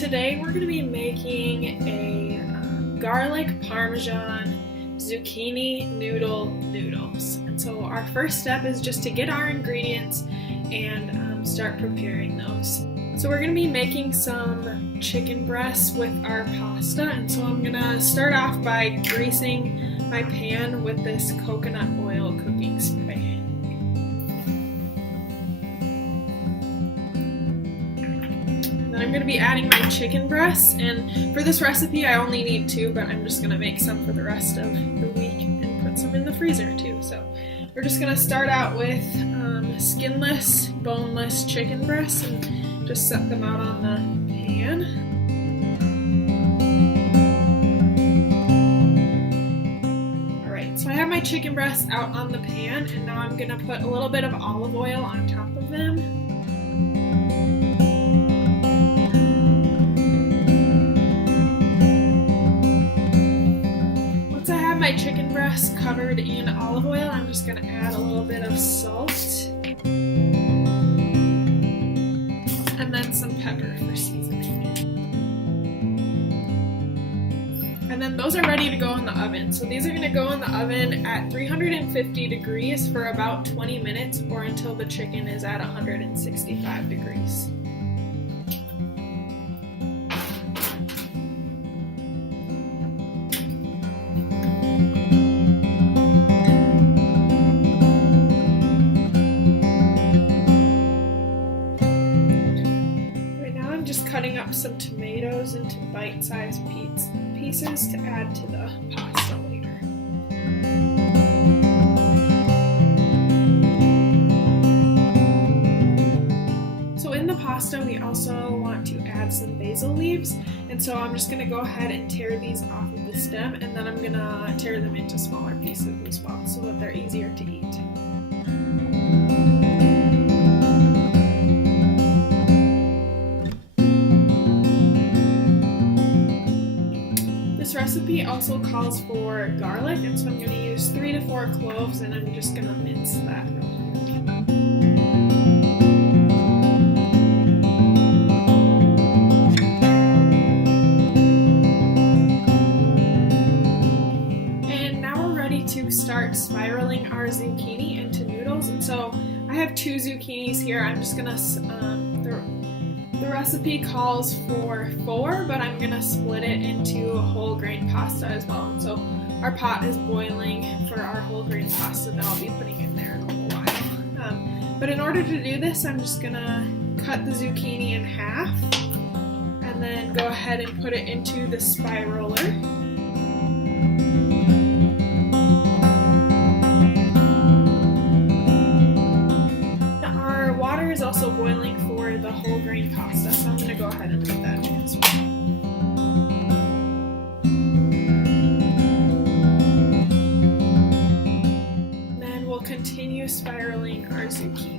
today we're going to be making a garlic parmesan zucchini noodles. And so our first step is just to get our ingredients and start preparing those. So we're going to be making some chicken breasts with our pasta, and so I'm going to start off by greasing my pan with this coconut oil cooking spray. Then I'm going to be adding my chicken breasts, and for this recipe I only need 2, but I'm just going to make some for the rest of the week and put some in the freezer too. So we're just going to start out with skinless, boneless chicken breasts and just set them out on the pan. Alright, so I have my chicken breasts out on the pan, and now I'm going to put a little bit of olive oil on top of them. My chicken breast covered in olive oil, I'm just going to add a little bit of salt and then some pepper for seasoning. And then those are ready to go in the oven. So these are going to go in the oven at 350 degrees for about 20 minutes or until the chicken is at 165 degrees. Cutting up some tomatoes into bite-sized pieces to add to the pasta later. So in the pasta we also want to add some basil leaves, and so I'm just going to go ahead and tear these off of the stem, and then I'm going to tear them into smaller pieces as well so that they're easier to eat. This recipe also calls for garlic, and so I'm going to use 3 to 4 cloves, and I'm just going to mince that real quick. And now we're ready to start spiraling our zucchini into noodles, and so I have 2 zucchinis here. I'm just going to the recipe calls for 4, but I'm going to split it into a whole grain pasta as well. And so our pot is boiling for our whole grain pasta that I'll be putting in there in a little while. But in order to do this, I'm just going to cut the zucchini in half and then go ahead and put it into the spiraler. Our water is also boiling for the whole grain pasta, so I'm going to go ahead and put that in as well. And then we'll continue spiraling our zucchini.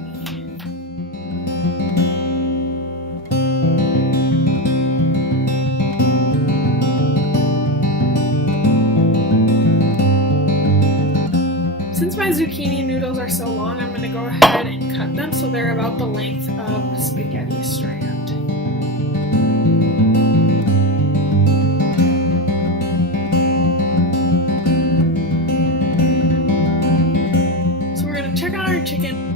Since my zucchini noodles are so long, I'm going to go ahead and cut them so they're about the length of a spaghetti strand. So we're going to check on our chicken.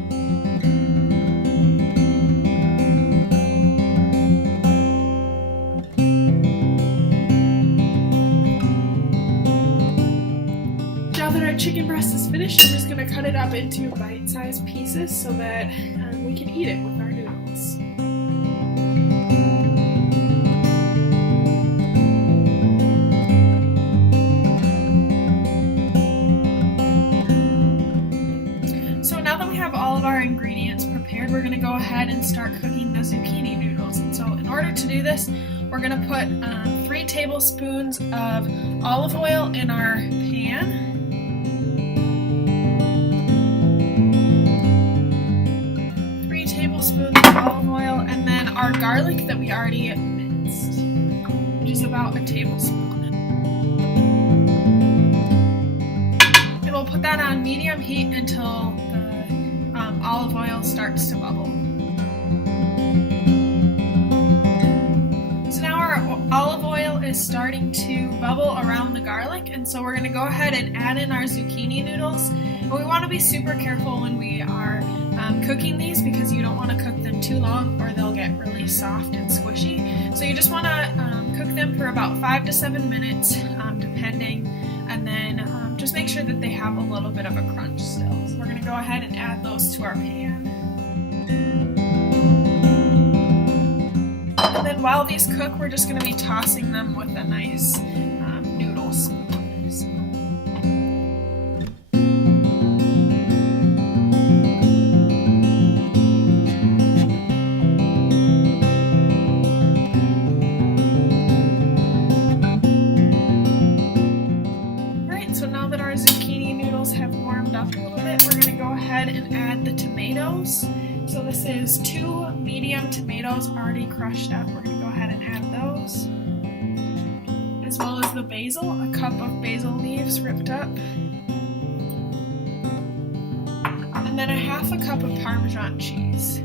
Now that our chicken breast is finished, I'm just going to cut it up into bite-sized pieces so that we can eat it with our noodles. So now that we have all of our ingredients prepared, we're going to go ahead and start cooking the zucchini noodles. And so in order to do this, we're going to put 3 tablespoons of olive oil in our pan. Tablespoons of olive oil, and then our garlic that we already minced, which is about a tablespoon. And we'll put that on medium heat until the olive oil starts to bubble. So now is starting to bubble around the garlic, and so we're going to go ahead and add in our zucchini noodles. And we want to be super careful when we are cooking these because you don't want to cook them too long or they'll get really soft and squishy. So you just want to cook them for about 5 to 7 minutes depending, and then just make sure that they have a little bit of a crunch still. So we're going to go ahead and add those to our pan. And then while these cook, we're just going to be tossing them with a nice noodle spoon. Alright, so now that our zucchini noodles have warmed up a little bit, we're going to go ahead and add the tomatoes. So this is 2 medium tomatoes already crushed up. We're going to go ahead and add those. As well as the basil, a cup of basil leaves ripped up. And then a 1/2 cup of Parmesan cheese.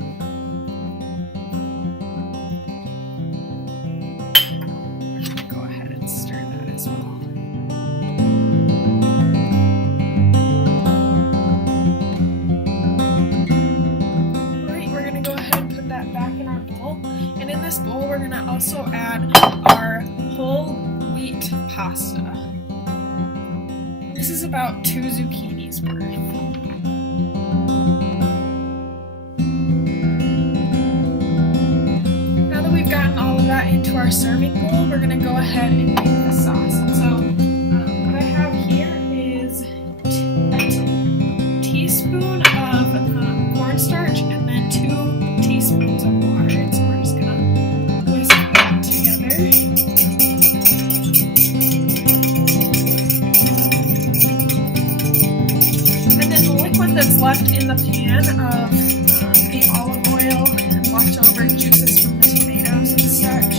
Go ahead and stir that as well. This bowl, we're going to also add our whole wheat pasta. This is about 2 zucchinis worth. Now that we've gotten all of that into our serving bowl, we're going to go ahead and make the sauce. And so what I have here is a teaspoon of cornstarch and then 2 teaspoons of water. And so we're just going to that's left in the pan of the olive oil and leftover juices from the tomatoes and such.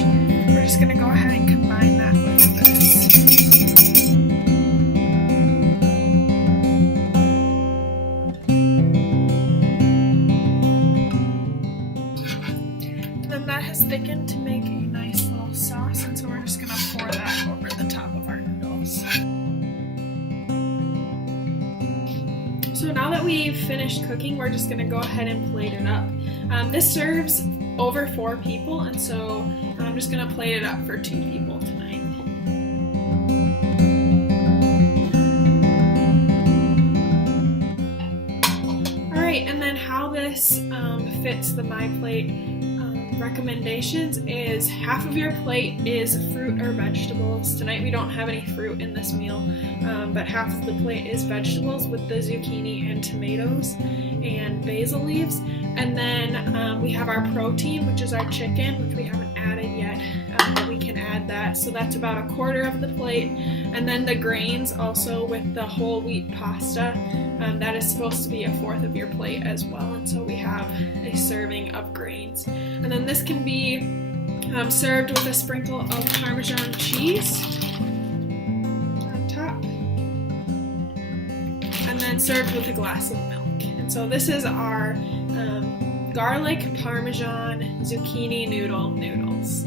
We're just going to go ahead and combine that with this. And then that has thickened to make a nice little sauce, and so we're just going to pour that over the top of our noodles. So now that we've finished cooking, we're just going to go ahead and plate it up. This serves over 4 people, and so I'm just going to plate it up for 2 people tonight. Alright, and then how this fits the My Plate recommendations is 1/2 of your plate is fruit or vegetables. Tonight we don't have any fruit in this meal, but 1/2 of the plate is vegetables with the zucchini and tomatoes and basil leaves. And then we have our protein, which is our chicken, which we haven't added yet, but we can add that. So that's about 1/4 of the plate. And then the grains also with the whole wheat pasta. That is supposed to be 1/4 of your plate as well, and so we have a serving of grains. And then this can be served with a sprinkle of Parmesan cheese on top, and then served with a glass of milk. And so this is our garlic Parmesan zucchini noodles.